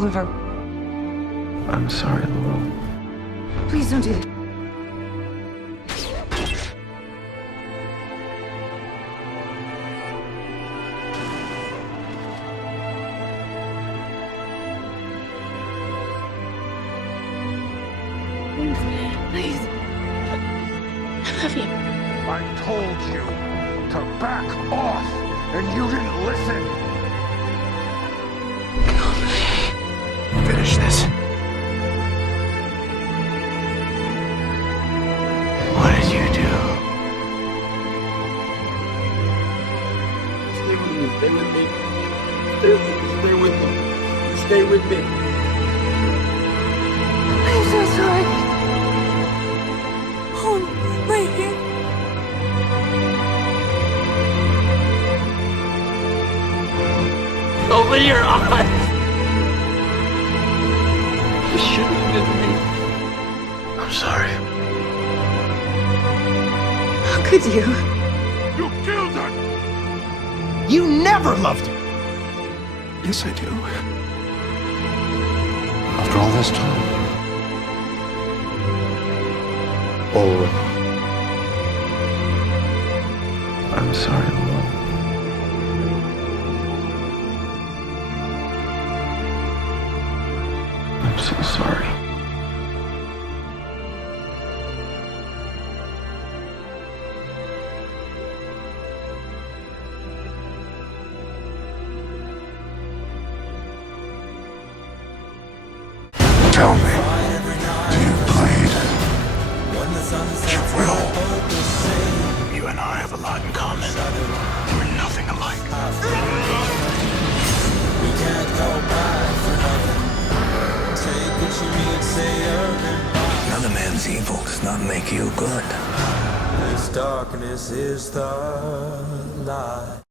Oliver. I'm sorry, Laurel. Please don't do that. Please. I love you. I told you to back off, and you didn't listen. Finish this. What did you do? Stay with me. Stay with me. Stay with me. Stay with me. I'm so sorry. Hold right here. Open your eyes. You shouldn't have been me. I'm sorry. How could you? You killed her! You never loved her! Yes, I do. After all this time. Always. I'm sorry, Laurel. I'm so sorry. Tell me, do you bleed? You will. You and I have a lot in common. We're nothing alike. Another man's evil does not make you good. This darkness is the light.